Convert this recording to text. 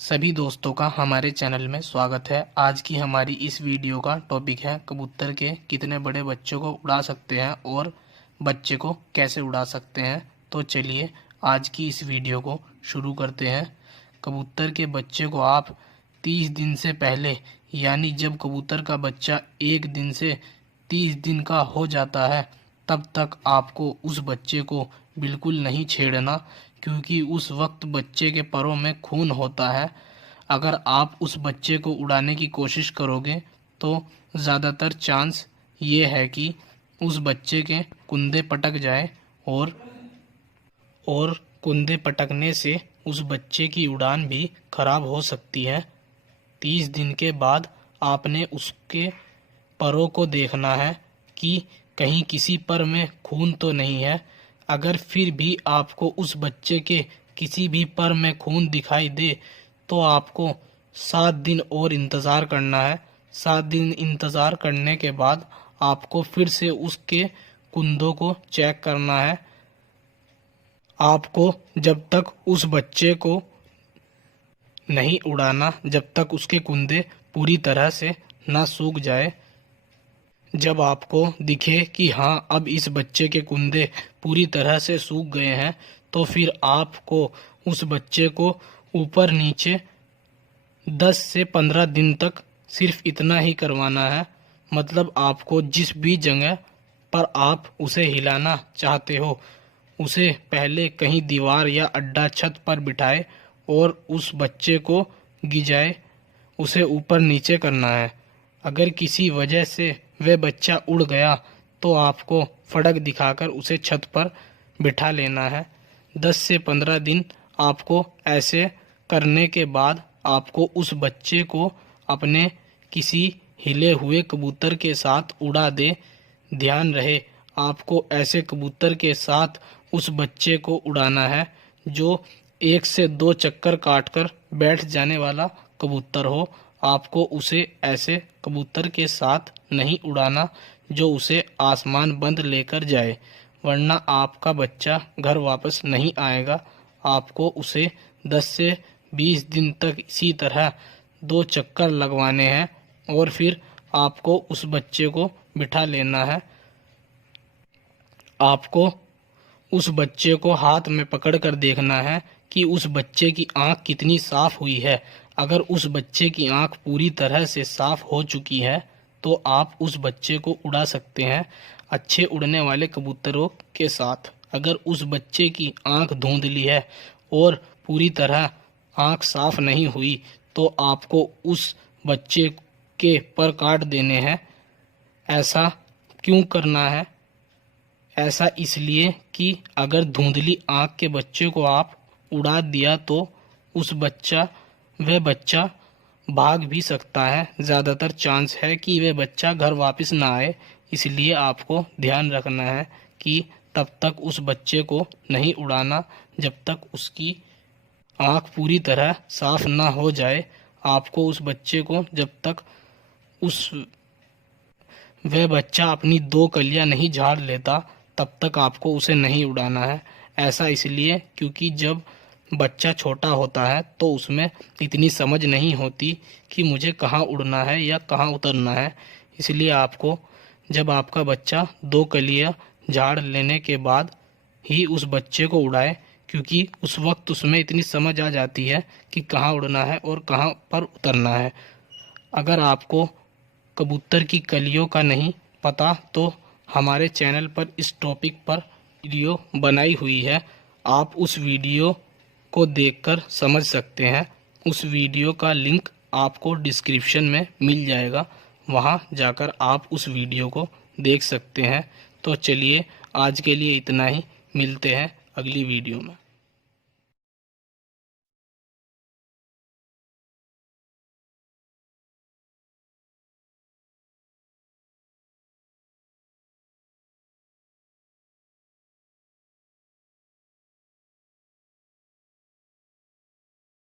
सभी दोस्तों का हमारे चैनल में स्वागत है। आज की हमारी इस वीडियो का टॉपिक है कबूतर के कितने बड़े बच्चों को उड़ा सकते हैं और बच्चे को कैसे उड़ा सकते हैं। तो चलिए आज की इस वीडियो को शुरू करते हैं। कबूतर के बच्चे को आप 30 दिन से पहले, यानी जब कबूतर का बच्चा 1 दिन से 30 दिन का हो जाता है, तब तक आपको उस बच्चे को बिल्कुल नहीं छेड़ना, क्योंकि उस वक्त बच्चे के परों में खून होता है। अगर आप उस बच्चे को उड़ाने की कोशिश करोगे तो ज़्यादातर चांस ये है कि उस बच्चे के कुंदे पटक जाए और कुंदे पटकने से उस बच्चे की उड़ान भी खराब हो सकती है। 30 दिन के बाद आपने उसके परों को देखना है कि कहीं किसी पर में खून तो नहीं है। अगर फिर भी आपको उस बच्चे के किसी भी पर में खून दिखाई दे तो आपको 7 दिन और इंतज़ार करना है। 7 दिन इंतज़ार करने के बाद आपको फिर से उसके कुंदों को चेक करना है। आपको जब तक उस बच्चे को नहीं उड़ाना जब तक उसके कुंदे पूरी तरह से ना सूख जाए। जब आपको दिखे कि हाँ, अब इस बच्चे के कुंदे पूरी तरह से सूख गए हैं, तो फिर आपको उस बच्चे को ऊपर नीचे 10 से 15 दिन तक सिर्फ इतना ही करवाना है। मतलब आपको जिस भी जगह पर आप उसे हिलाना चाहते हो, उसे पहले कहीं दीवार या अड्डा छत पर बिठाए और उस बच्चे को गिजाए, उसे ऊपर नीचे करना है। अगर किसी वजह से वह बच्चा उड़ गया तो आपको फड़क दिखाकर उसे छत पर बिठा लेना है। 10 से 15 दिन आपको ऐसे करने के बाद आपको उस बच्चे को अपने किसी हिले हुए कबूतर के साथ उड़ा दे। ध्यान रहे, आपको ऐसे कबूतर के साथ उस बच्चे को उड़ाना है जो 1 से 2 चक्कर काटकर बैठ जाने वाला कबूतर हो। आपको उसे ऐसे कबूतर के साथ नहीं उड़ाना जो उसे आसमान बंद लेकर जाए, वरना आपका बच्चा घर वापस नहीं आएगा। आपको उसे 10 से 20 दिन तक इसी तरह 2 चक्कर लगवाने हैं और फिर आपको उस बच्चे को बिठा लेना है। आपको उस बच्चे को हाथ में पकड़कर देखना है कि उस बच्चे की आंख कितनी साफ हुई है। अगर उस बच्चे की आंख पूरी तरह से साफ हो चुकी है तो आप उस बच्चे को उड़ा सकते हैं अच्छे उड़ने वाले कबूतरों के साथ। अगर उस बच्चे की आंख धुंधली है और पूरी तरह आंख साफ नहीं हुई तो आपको उस बच्चे के पर काट देने हैं। ऐसा क्यों करना है? ऐसा इसलिए कि अगर धुंधली आंख के बच्चे को आप उड़ा दिया तो वह बच्चा भाग भी सकता है। ज़्यादातर चांस है कि वह बच्चा घर वापस ना आए। इसलिए आपको ध्यान रखना है कि तब तक उस बच्चे को नहीं उड़ाना जब तक उसकी आंख पूरी तरह साफ ना हो जाए। आपको उस बच्चे को जब तक वह बच्चा अपनी 2 कलियां नहीं झाड़ लेता तब तक आपको उसे नहीं उड़ाना है। ऐसा इसलिए क्योंकि जब बच्चा छोटा होता है तो उसमें इतनी समझ नहीं होती कि मुझे कहाँ उड़ना है या कहाँ उतरना है। इसलिए आपको जब आपका बच्चा 2 कलियां झाड़ लेने के बाद ही उस बच्चे को उड़ाए, क्योंकि उस वक्त उसमें इतनी समझ आ जाती है कि कहाँ उड़ना है और कहाँ पर उतरना है। अगर आपको कबूतर की कलियों का नहीं पता तो हमारे चैनल पर इस टॉपिक पर वीडियो बनाई हुई है, आप उस वीडियो को देखकर समझ सकते हैं। उस वीडियो का लिंक आपको डिस्क्रिप्शन में मिल जाएगा, वहां जाकर आप उस वीडियो को देख सकते हैं। तो चलिए आज के लिए इतना ही, मिलते हैं अगली वीडियो में।